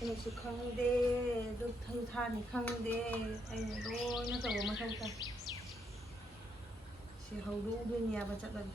ꯑꯩꯅꯁꯨ ꯈꯪꯗꯦ ꯑꯗꯨ ꯊꯥꯅꯤ ꯈꯪꯗꯦ ꯑꯩꯅ ꯂꯣꯏꯅ ꯇꯧꯕ ꯃꯊꯧ ꯇꯥꯏ ꯁꯤ ꯍꯧꯗꯣꯛꯎꯗꯣꯏꯅꯤ ꯌꯥꯕ ꯆꯠꯂꯒ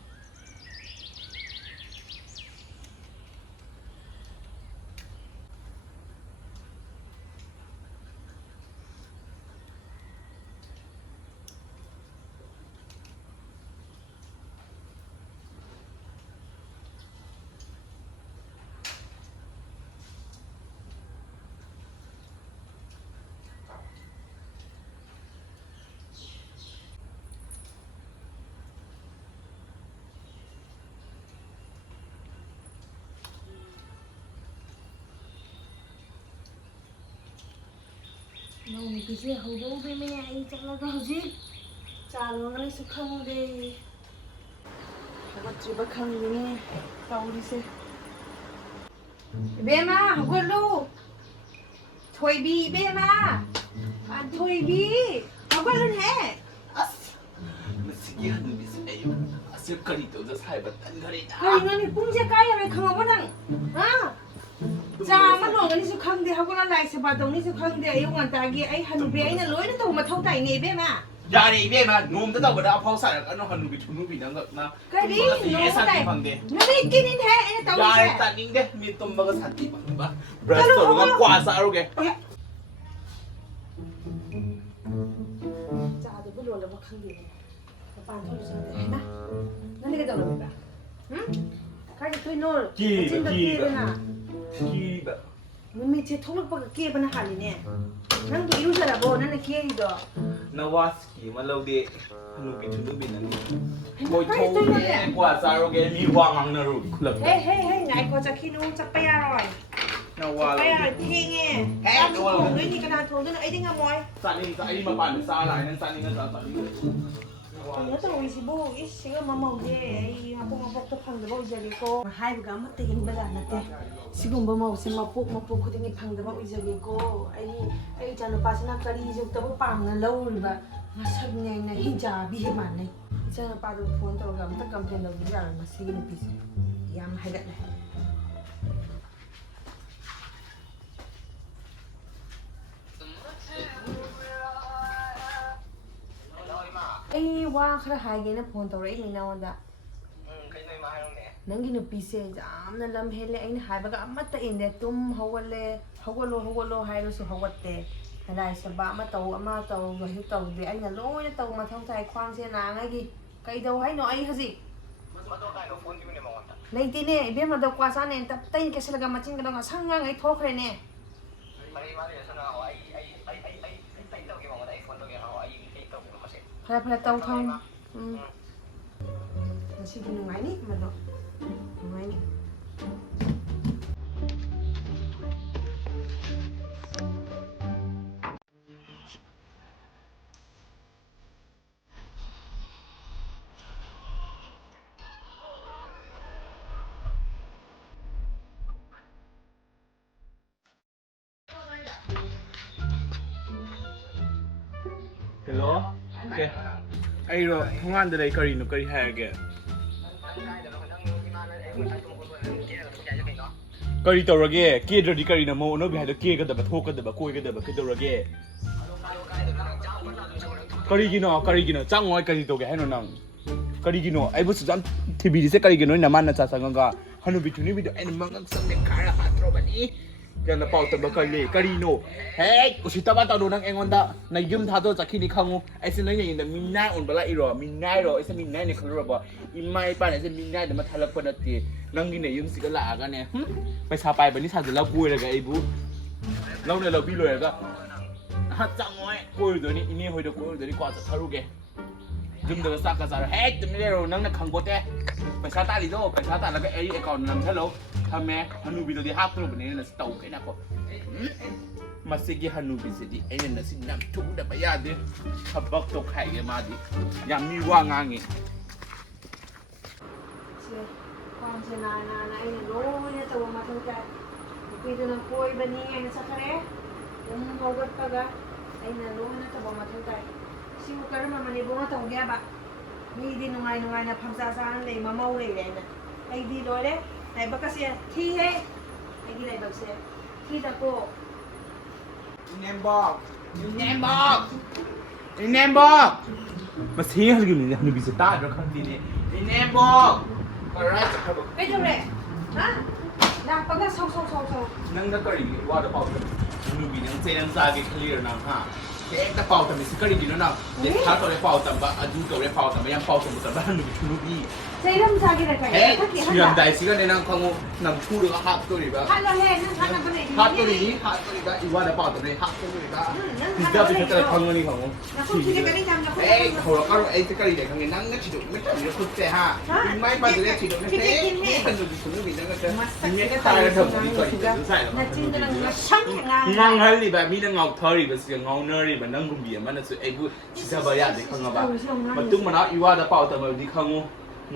ꯅꯨꯄꯤꯁꯦ ꯍꯧꯗꯣꯛꯎꯗꯣꯏꯅꯦ ꯑꯩ ꯆꯠꯂꯒ ꯍꯧꯖꯤꯛ ꯆꯥ ꯂꯣꯟꯒꯅꯤꯁꯨ ꯈꯪꯗꯦ ꯍꯧꯒꯠꯇ꯭ꯔꯤꯕ ꯈꯪꯗꯦꯅꯦ ꯇꯧꯔꯤꯁꯦ 이베마 하골로 토이비 이베마 아 토이비 하골로 해 Sige, hanubis ayo. Asir karito sa saibat tan karita. 아니 너니 뿡제 까야 왜 강어보랑 아 자, 만원ganisu khangde hagona laise badongnisu khangde ayungan tagi ai hanubi aina loina to mathau tai ne be ma Yani ibe ma nom da da phau sa ano hanubi thunubi nang na. kari no sa tai phangde. nani kinin he aina taw Yani ta ning de mi tum ba sa ti ba. Brush to ga kwa sa aro ge. 자, 도 bu lo la ba khangde pa thol sa de na nani ga daw ba kari toi no chin da ke na Kiba. mummy che tholak pa ke bana haline nang do iruja bo nana ke do Nawaski malaude hanubi thunubi nang. Koi thong ge kwa sa aro ge mi wang ang na ru khulap. hey hey hey ngai ko cha khinu cha pa ya roi Nawal. pa ya thi nge em thong doi ni kana thong doi ai ding amoi Sa ni sa ai ma pan sa la nan sa ni ga sa ni. nhớ tao ý bố ít xíu mà màu gì ấy mà bố to phăng được bao giờ đi cô hai bữa mất tiền bây giờ là thế xíu bố màu xem mà bố có tiền phăng được bao giờ đi cô ấy cho nó pass nó cari giúp tao bằng là lâu rồi mà sắp này này hình trả bị hết màn này cho nó pass được phone tao cầm tất cầm tiền được bây giờ mà xíu nó bị yam hay đấy này ai wa khara hai ge na phone tawrai ni na onda Kai noi ma hayo ne. nangi nu pi se jamna lam hele aina haibaga amata inde tum hawalo hairo su hawatte halai sa ba ma taw ga hi taw de aina loina taw ma thong tai khwang se na ngai gi kai dau hai no ai haji Ma to kai no phone ki ne ma wanta. nei ti ne be ma da kwa sa ne tap tai ke selaga machin ga sang nga ngai thokre ne Mari mari sa na ai taw ki ma wanta ai phone to ki ha ai taw ki ma se. phara taw thong si gi nu ngai ni ma do ngai ni Hello? Okay. Airo, thongan da dai kari no kari hairge. Kari tawrage, ke dradi kari na mo no bi haido ke ga da ba thok ga da ba koi ga da ba ke tawrage. Kari gino changoi kari to ge haino nang. Kari gino ai bu su jam tv se kari gino na man na cha sang ga hanu bi thuni bi do ai mangak sang ne khara hatro bani. Kana pau ta ba kari no. Hey, usita ba ta do nang engon da na yum tha do chakhi ni khangu. Ai sin nang yin da minna on bala iro minna ro ai se minna ni khalo ba. Imai pa ne se minna da ma thalak pa na ti. Nang gi ne yum si ga la ga ne. Pai sa pai ba ni sa da la koi la ga ai bu. Lau ne lau bi lo ga. Ha changoi koi do ni ini hoi do koi do ni kwa cha tharu ge. Yum da sa ka sa hey tum le ro nang na khang bo te. Pai sa ta li do pai sa ta la ga ai account nam hello. Thame hanu bi do di hap tro ba ne na tau kai na ko. Masigi hanubi sidi ene na si nam tu da ba ya de habak to khai ge ma di ya mi wa nga ngi se kwang se na ai lo ne taw ma thong kai pi do na koi bani ai na sakare hogat pa ga ai na lo na taw ma thong kai si ko kar ma mani bo ma taw gya ba mi di nungai na phamsa sa le ma mau le na ai di lo le ai ba ka se thi he ai gi lai ba se ที่ตะโกแนมบอกมาเสียอะไรกันเนี่ยฮันบิสตาร์ดครั้งนี้แนมบอกอะไรจะทำ ไม่ทำเลยฮะดังปะก็ส่งนั่งนักการีว่าจะเป่าฮันบินั่งเซนังซาเกคลีร์นะฮะเอ็กต์เป่าแต่ไม่สิการีกินนะเด็กท้าตัวเป่าแต่ว่าอายุตัวเป่าแต่ไม่ยังเป่าสมบูรณ์แต่ฮันบิชุนุบี ใช่เรื่องซากิอะไรกันเชื่อมได้สิกันในนั่งเขานำชูหรือฮักตัวนี้บ้าง ฮัลโหลเฮ้ยนั่นฮัลโหลเป็นไง ฮักตัวนี้บ้างอีว่าจะเป่าแต่ไม่ฮักตัวนี้บ้างที่จะเป็นแต่ครั้งนี้ของเอ้ยเขาเราไอ้สิการีเด็กครั้งนี้นั่งนักชิดไม่ทำเรื่องคุยเจ้าฮะไม่มาจะเรียกชิดไม่เท่ไม่เป็นดูดิชุนุบีนั่งก็จะมีแค่ตายแล้วทำดีกว่าที่จะใส่หรองังฮัลลี่แบบมีนั่งเงาทอรี่แบบเสียงเงาเนอรี่แบบนั่งกุมบีมันน่ะสุดไอ้ผู้ชิซาบายาเด็กข้างบ้านมันตุ้งมันเอาอีว่าจะเป่าแต่แบบที่ข้าง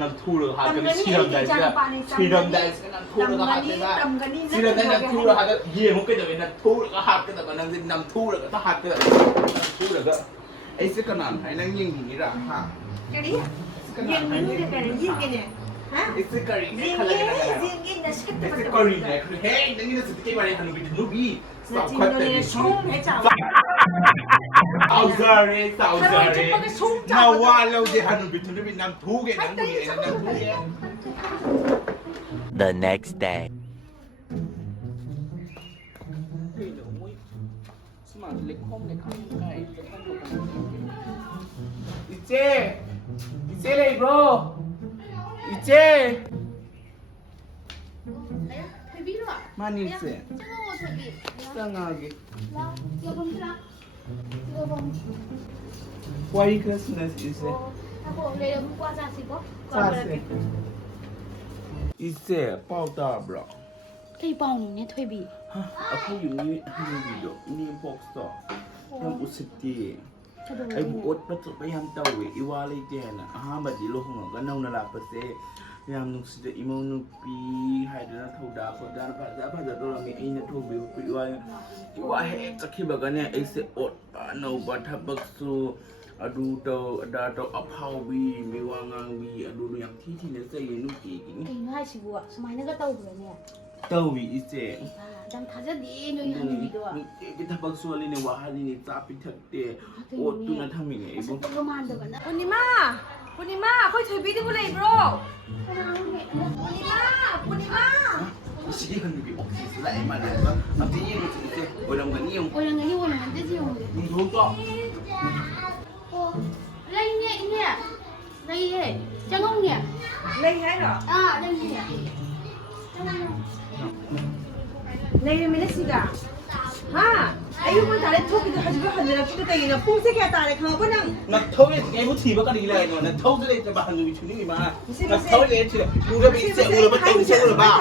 นั่งทูร์หากันชีรำได้สิชีรำได้สินั่งทูร์ก็หากันได้ชีรำได้นั่งทูร์หากันเยี่ยมก็จะเป็นนั่งทูร์ก็หากันแต่มันนั่งนั่งทูร์ก็ต้องหากันนั่งทูร์ก็ไอ้สิขนาดไอ้นั่งยิงอย่างนี้ละฮะยิงนี่เด็กกันยิงกันเนี่ยฮะ ไอ้สิการีเนี่ยอะไรกันนะไอ้สิการีเนี่ยคือเฮ้ยนั่งนี่น่ะสุดที่ว่าไอ้ฮันบิดนูบีสาวคนแต่ชุ่มให้จ่าเอาซาเร่นาว่าเราจะฮันบิดนูบีนั่งทูร์กันนั่งทูร์กันนั่งทูร์กัน The next day. อีเจเลย bro อีเจมานี่เจตั้งไงWhy Christmas is it? Is it เป่าตา bro 可以帮你推比。 ฮะအခုယူနေဒီတော့နင်း box တော့ညမစတီไอ้บุตรประตูไปยังเตาเวอีวาเลยเจนะฮะบัดนี้ลูกของก็น้องนาลาเปเซยังนุสิเดอิมนุปีให้เดินทูดาคนดาภาษาตัวเรามีไอ้เนี่ยทูบิวปีว่าอีว่าเฮจะคิดแบบนี้ไอ้เสอดปานเอาบัตรบักซูอดูเตาดาเตาอภาวบีมีวางางบีอดูอย่างที่เนี่ยเสียนุกีกิน 哎，你还是我，什么那个豆腐呢？ เต้าวีอีเจ 但他这里no你还没比多。 cái thằng bác sĩ nàyว่าให้เนี่ยจับไปถักเตะโอ้ตุนันทำยังไง 我 บุ้ 是多慢的吧？那 ปุณิมาค่อยถอยบีได้บุเลย bro ปุณิมา Sige kan bibi okey sila ay mana ba? Ati yun ito. Walang ganyan. 我两个你我两个这是用的。 Yung to. 哦，来你来江公的 เลยให้เหรอ 啊，来你。 เลยไม่ได้สิกะฮะอายุมันตาเล็กทุกข์ที่หัดไปหัดเลยนะทุกข์แต่ยังนะพุ่งเสียแค่ตาเล็กเขาก็นั่ง Nagtawid kay mo tiba ka nila no. Nagtawid dito ba handu bichu ni ma. Nagtawid dito. Ura bi se ura ba tawi se ura ba.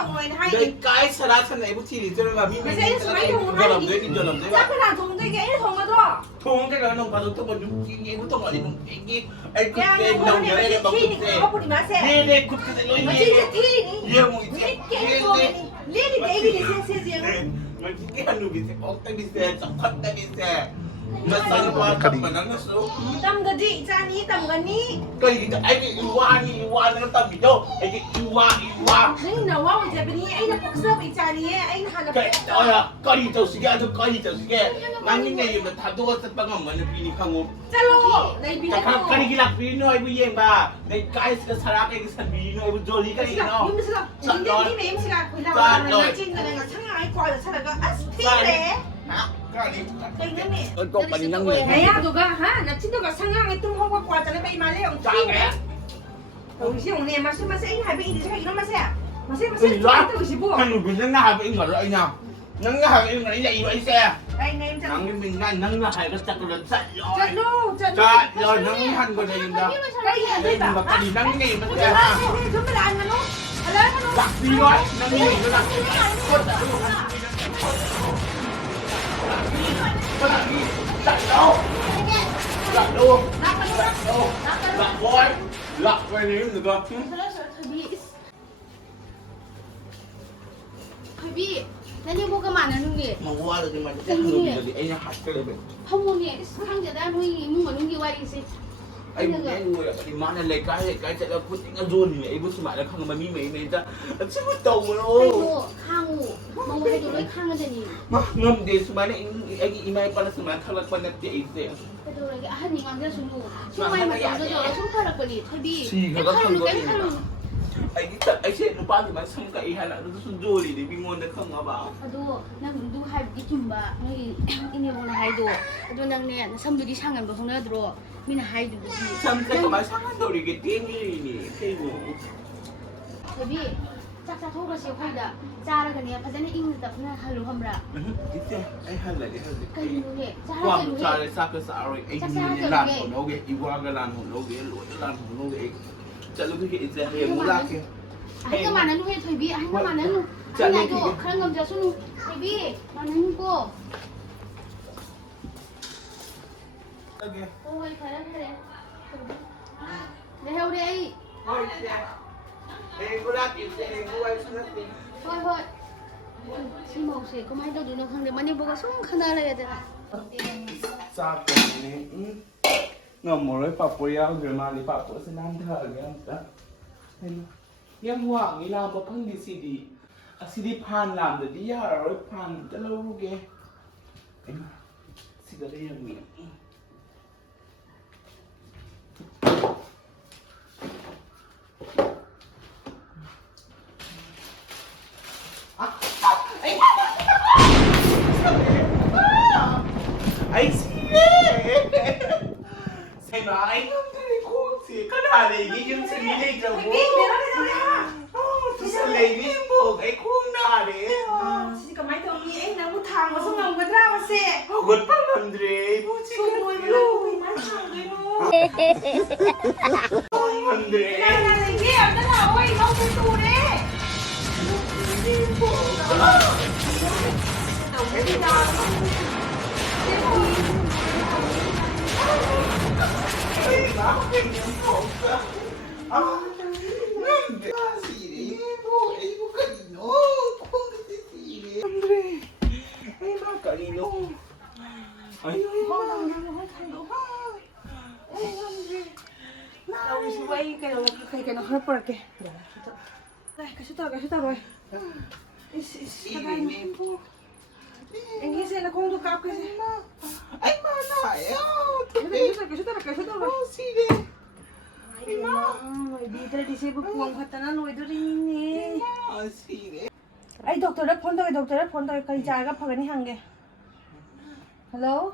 Dai kai sara san na ibu ti dito ba mi. ไม่ใช่สมัยทงให้ Jolam de ni jolam de. จับขนาดทงได้แกไอ้ทงมาด้วย Thong cái đó nông ba to ba du ki ibu to ngali nung ki. Ai ku ยัง ke คน nong นี้ ya ไม่ le ใช่ ba ที่ ku นี่ se. เขาปุณิมาเซ่ Ne ne ku ke lo ไม่ ni. ใช่ที่นี่ Ye mo ไม่ ite. เก่งตัวนี้เรียกดิเด็กดิเซ่เสียง Man ki handu bi se ok ta bi se sakhat ta bi se. Masan pa ka pa nang so. ตำกันดิจานนี้ตำกันนี้ Kay dito ay iwa na tabi do. Ay iwa. นี่นะว่ามันจะเป็นนี้ไอ้น่ะพวกเสื้อไปจานนี้ไอ้น่ะหัน Kay aya kay to sige ato kay to sige. Nangin ngayon na tado sa pangaman na pinikango. จะโลในบี Sa kanigilak pino ay buyeng ba. Nay kay sa sarake sa pino ay jolly kay no. นี่ไม่ใช่หรอกนี่ไม่ใช่การคุยเราจริงเลยนะช่างไอ้กว่าจะช่างก็อัสทีเลย Ha? Kani. ไอ้นั่นนี่ Ito pa rin nang ไอ้ยาดูกันฮะนัดชิ้นดูกันช่างไอ้ตุ้งห้องกว่าจะได้ไปมาเลยของที่เนี่ยตรงที่ของเนี่ยมาใช่มาใช่ไอ้หายไปอีกใช่ไหมอีกน้องมาใช่มาใช่ตรงที่บัว Ano bin nang nahabi ng ngaro ay na. Nang nahabi ng ngaro ay iwa isa. ไอ้ไงจะ Nang bin nang nahabi ka sa kulot sa จะ loy. ดูจะ Sa loy nang han ko na yun da. ก็ยังได้แบบ Makali nang ngayon จะ masaya ได้ ha. ชุดไม่ได้นะลูกอะไรนะลูก Lakbi loy nang ngayon ko lang. Lạc đâu? Lạc voi. Lạc voi nếu được không? 推比，那你不干嘛呢，兄弟？ Mà qua rồi thì mình chắc được thì anh hạt cái này. 他们呢，看见咱东西，我东西我也是。Ai muốn nghe người thì má này lấy cái sẽ là quyết định ăn ruột thì ấy bữa sớm lại không mà mi mấy ra chứ không tàu mà 아이고 강우 mamou 해도 왜 강하더니 mà ngâm đi sớm này anh imai pada sớm thằng lạc pada tiệt ấy 해도 이게 아니 남자 숨고 숨만 맞아서 저 손가락 걸리 탑이 그거 큰 거. 칼로 anh sẽ nó ba thì mà xong cái hay là nó xuống ruột thì bị ngon được không hả bảo 아도 난 누구 할기 좀 봐. 너희 이네 보나 하이도. 아도 낭네 섬들이 상한 거 홍나들어. 미나 하이도 그지. xong cái mà sang đồ thì cái tiếng gì nhỉ cái vụ 저비 짝짝 토가시 화이다. 짜라가네 파자네 잉는다 그나 할로 함라. cái xe anh hay là cái hay là 까이 누게. quăng 짜라게 cha 누게. lên sao cái sao rồi anh nhìn làn của nó kìa đi qua cái làn của nó kìa lỗi cái làn của nó kìa chạy lúc cái xe hiểm nó ra kìa 아이가 많은 후에 저비 아이가 많은 후. 아이고 그런 감자 손 저비 많은 거. kìa 오이 그래. 내 해오리 에이. thôi xe em có ra tiền xe em có quay xuống tiền 호이. 심호세 그만 해도 누나 강대 많이 보고 숨 하나 해야 되나. sao cái này ngầm một cái papua rồi mà đi papua sẽ nam thở cái ông taยังหวังนี่เรามาพึ่งดีสิดีสิดีผ่านลำแต่ดียาเราผ่านแต่เรารู้แกไอ้มาสิก็ได้ยังมีไอ้สิใช่ไหมไอ้น้องที่คู่สิขนาดนี้ยังสิมีได้จะพูดLady buộc ấy khuôn nà đấy. Chị có mấy thằng nghĩ anh nắng một thằng mà xong lòng quật ra mà xe. Quật bắt làm gì? Bố chị Không ngồi mà đâu bị mát thằng đấy nó. Làm gì? Này này kia, nó là ôi, nó cái tù đấy. Tổng cái gì đó. Ê, bác kinh nhắm khổ cơ. Gì đấy? Bố ấy bố cái gì nó? Không cái gì đấy? Andre, em bác cái gì nó? Ấy ơi, Đâu đi xuống quay cái nó hơi bật kìa. Đây, cái số tao rồi. Anh nghĩ xem là không thuộc cặp cái gì. anh mà lại á. Cái số tao rồi. Gì đấy? Đi tới đi xem buông phát tao nói tôi đi nè. Gì đấy? Ai doctor đã phone tôi cái trái cái phần này hàng kìa. Hello.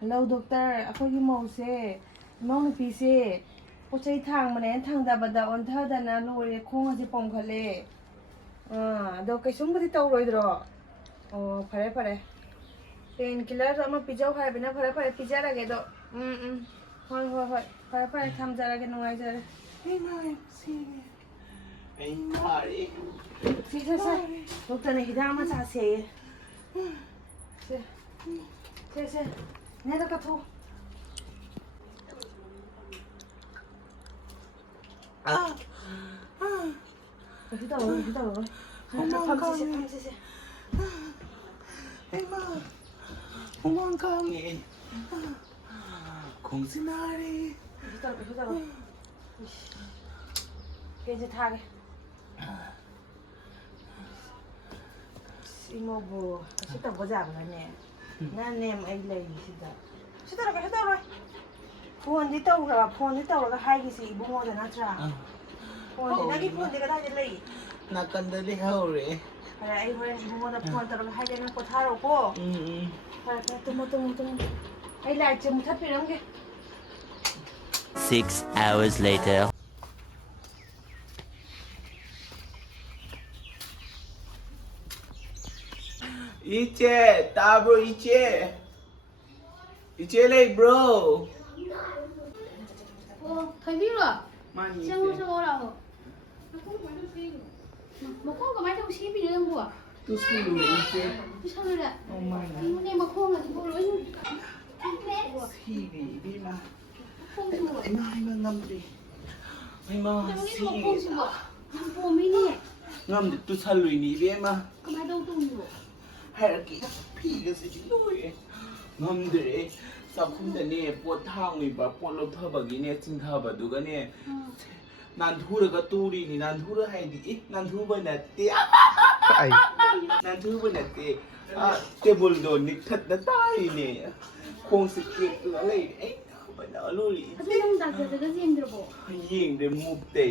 Hello doctor, ako yung mause. Mau ni pise. Po chay thang manen thang da bada on tha da na lori khong ase pom khale. Do kai sum badi taw roi dro. Phare. Pain killer ro ma pijau khai bina phare pija ra ge do. Hoi. Phare tham ja ra ge nuai ja. Anh ơi, gì đấy? Anh mà đi. Sa. Doctor ne hidang ma cha se. Se. Nè đó cái thu. Cái đầu rồi. Không gì. Em ơi, không ăn cơm nhỉ? Không xin ai đi. Cái đầu. Cái gì thà cái. Imo bo, cái đầu có giảm rồi nè. Nan nem ai lấy gì đó. Cái đầu rồi. Phone đi tàu là hai cái gì bung ra nó ra. Phone thì cái phone thì cái đó lấy. Nakanda di haure. Kaya ay bung ra phone tao hai cái nó có tharo ko. Kaya tunggu. Ay lại chừng thắt đi lắm kìa. 6 hours later. Iche, ta bro Iche. Iche late bro. thấy biết rồi. Mani. xem không sao đâu. Mà không có mấy đâu xí bị nữa không Tu skill Iche. sao rồi ạ? Oh my Cái god. này mà không là thì không lỗi. Sivi, đi mà. Không được. Anh mà ngâm đi. Anh mà Cái này mà sivi. không được. Làm bùa mi nè. Ngâm đi tu salui ni đi mà. Có mấy đâu tung được. Hay là kỹ phi cái gì chứ thôi. Ngâm đi. ꯆꯥꯛꯈꯨꯝꯗꯅꯦ ꯄꯣꯠ ꯊꯥꯡꯂꯤꯕ ꯄꯣꯠ ꯂꯧꯊꯕꯒꯤꯅꯦ ꯆꯤꯡꯊꯕꯗꯨꯒꯅꯦ ꯅꯥꯟꯊꯨꯔꯒ ꯇꯨꯔꯤꯅꯤ ꯅꯥꯟꯊꯨꯔ ꯍꯥꯏꯗꯤ ꯅꯥꯟꯊꯨꯕ ꯅꯠꯇꯦ ꯅꯥꯟꯊꯨꯕ ꯅꯠꯇꯦ ꯇꯦꯕꯜꯗꯣ ꯅꯤꯛꯊꯠꯅ ꯇꯥꯔꯤꯅꯦ ꯈꯣꯡꯁꯦ ꯇꯦꯛꯇꯨꯒ ꯂꯩꯔꯦ ꯑꯩ ꯅꯥꯕꯅ ꯂꯣꯏꯔꯦ ꯑꯗꯨ ꯅꯪ ꯗꯥꯛꯇꯔꯗꯒ ꯌꯦꯡꯗ꯭ꯔꯕꯣ ꯌꯦꯡꯗꯦ ꯃꯨꯛꯇꯦ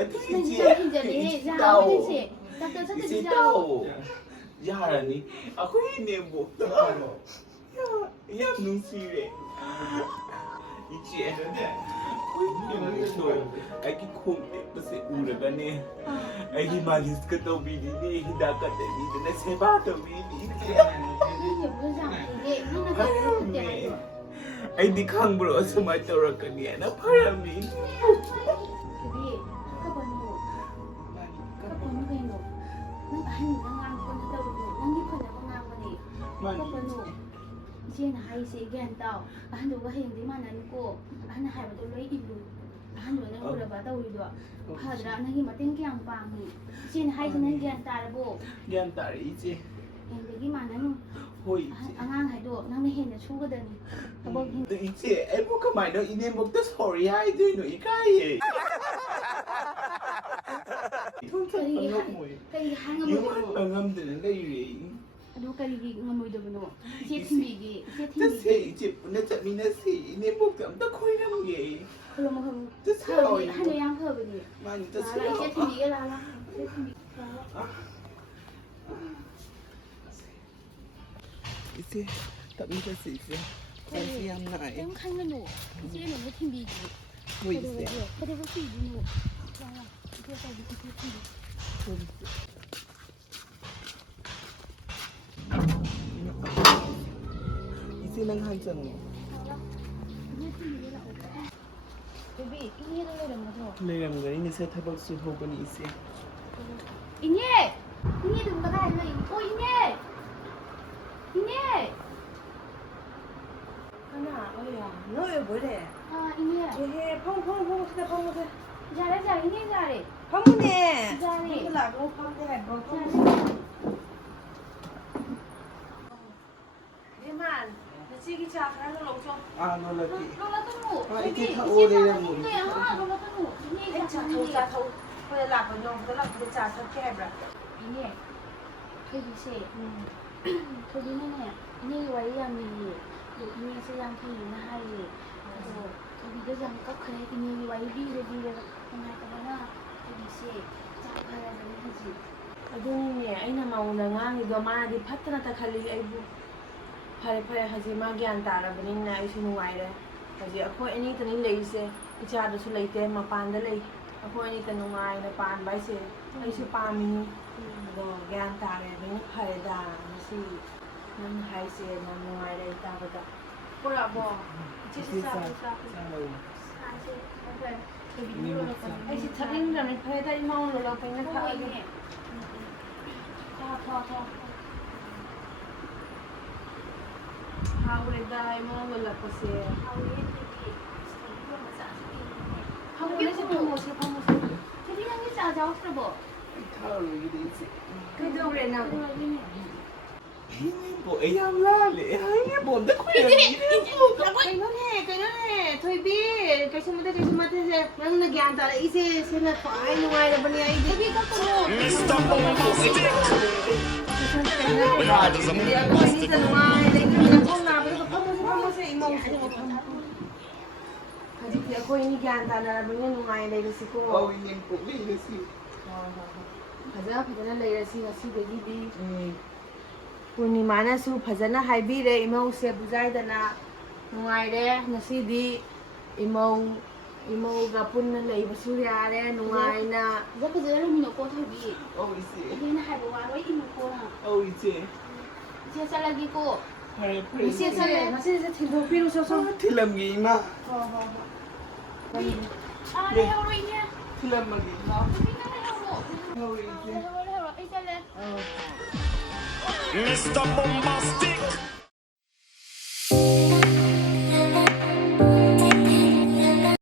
ꯑꯗꯨ ꯅꯪꯗꯤ ꯏꯆꯦ ꯌꯥꯝ ꯍꯦꯟꯖꯜꯂꯦꯍꯦ ꯌꯥꯔꯣꯏ ꯅꯪꯁꯦ ꯗꯥꯛꯇꯔ ꯆꯠꯇ꯭ꯔꯗꯤ ꯏꯆꯦ ꯌꯥꯔꯣ ꯇꯥꯎ ꯌꯥꯔꯅꯤ ꯑꯩꯈꯣꯏ ꯏꯅꯦꯝꯕꯣꯛꯇꯣ ꯌꯥꯝ ꯅꯨꯡꯁꯤꯔꯦ 이제 아기 콩 때문에 우르가네 아기 마리스가 또 비리니 히다가 때리니 세바도 비리 아이디 강부로 어서 말더라까니 나 바람이 이제는 하이세 얘기한다. 아한도가 해영들이 많으니까 아한 할아버지 로이 일루 아한도는 오래봐다 우리도 하더라 너희 맞den 그냥 빵이 이제는 하이세는 그냥 따르고 그냥 따라 이제 행들이 많으니 호이 아강 해도 나는 해는 추거든이 더벅 이제 애보가 말도 이내목도 소리 하이도이노 이까이 그리 한가 이만 방함들은 내일이 aduh kali gigi ngamoy do bano ice timbigi 이제 분에 잡미나시 이내목도 amta 코이nam게 kalau mau kamu 됐어요. hanya yang kau beli 많이 lah 됐어요. ice timbigi lah ice timbigi 이제 답니다 이제 다시 한나 em khăn cái nụ ice này nó timbigi 뭐 있어요? cái đó cái gì nụ là cái cái gì cái timbigi 이제 난 한장 Baby, ini ada lem macam. 레랑 거니 세 타박 수 호건이 있어. Ini tu bukan ada lem. Oh ini. 하나 어디야 너 왜 뭐래 Ah ini. 얘 펑펑펑 진짜 펑펑 Jari ini jari. 펑문에 Jari. 이거라고 펑대 뭐 얘만 지기 차 가는 거 없어 아 놀랐지. Lola tu nu. Ah, Baby, itu tak isi boleh tak yang boleh. boleh. Ah, Lola tu nu. Ini 차 jangan thâu ni. cha thâu bây làm vào nhông tôi làm cái trà sao kẹp rồi Ini. Baby say. Baby ni ni. Ini wai yang ni. Ini sedang ki na hai. So, baby tu yang kau kena ini wai bi le. Kenapa kena? Baby say. Jangan kaya ni haji. ꯑꯗꯨꯅꯤꯅꯦ ꯑꯩꯅ ꯃꯉꯣꯟꯗ ꯉꯥꯡꯉꯤꯗꯣ ꯃꯥꯅꯗꯤ ꯐꯠꯇꯅꯇ ꯈꯜꯂꯤ ꯑꯩꯕꯨ ꯐꯔꯦ ꯍꯧꯖꯤꯛ ꯃꯥ ꯒ꯭ꯌꯥꯟ ꯇꯥꯔꯕꯅꯤꯅ ꯑꯩꯁꯨ ꯅꯨꯡꯉꯥꯏꯔꯦ ꯍꯧꯖꯤꯛ ꯑꯩꯈꯣꯏ ꯑꯅꯤꯇꯅꯤ ꯂꯩꯔꯤꯁꯦ ꯏꯆꯥꯗꯨꯁꯨ ꯂꯩꯇꯦ ꯃꯄꯥꯟꯗ ꯂꯩ ꯑꯩꯈꯣꯏ ꯑꯅꯤꯇ ꯅꯨꯡꯉꯥꯏꯅ ꯄꯥꯟꯕ ꯍꯥꯏꯁꯦ ꯑꯩꯁꯨ ꯄꯥꯝꯃꯤꯅꯤ ꯑꯗꯣ ꯒ꯭ꯌꯥꯟ ꯇꯥꯔꯕꯅꯤꯅ ꯐꯔꯦꯗ ꯉꯁꯤ ꯅꯪ ꯍꯥꯏꯁꯦ ꯌꯥꯝ ꯅꯨꯡꯉꯥꯏꯔꯦ ꯑꯩ ꯇꯥꯕꯗ ꯄꯨꯔꯛꯑꯕꯣ ꯏꯆꯦꯁꯨ ꯆꯥꯕ ꯑꯩꯁꯤ ꯊꯛꯅꯤꯡꯗ꯭ꯔꯕꯅꯤ ꯐꯔꯦꯗ ꯏꯃꯥꯉꯣꯟ ꯂꯣꯜꯂꯛꯄꯅꯤꯅ ꯊꯛꯑꯒꯦ 하울에다 이모는 올라보세. Haulnya sih 파모세. Jadi yang ni jauh terus. 타로 이게 있지. 그래도 그래나. 뭐 애양라래. 아니 뭔데 코야. 그러네. 토이비. 그래서부터 너는 ज्ञान तारा इसे सेना पाई नुआइरा बनी आई देवी का तो Mr. Bombastic. हजिते अखोइनी ज्ञान तानरबनी नुआइ लेरसिको 어우 이년 꼭 이랬지. फजना लेरसि ngasiदगीदी पूर्णिमानासु फजना हाइबिरे इमौसे बुजाइदना नुआइरे ngasiदी इमौगा पुन्ना लेबसु यारे नुआइना Jadi kerja lu minum kotor bi. 어우 이제. Ini nak hai bawa wai imu ko ha. 어우 이제. Siapa lagi ko? 그래 ngasi ngasi tindo피로 서서 틸람기 이마. Ah, dah haru ini. 틸람기 이마. Ini kan haru. 어우 이제. Haru. Ini jalan. Mr. Bombastic.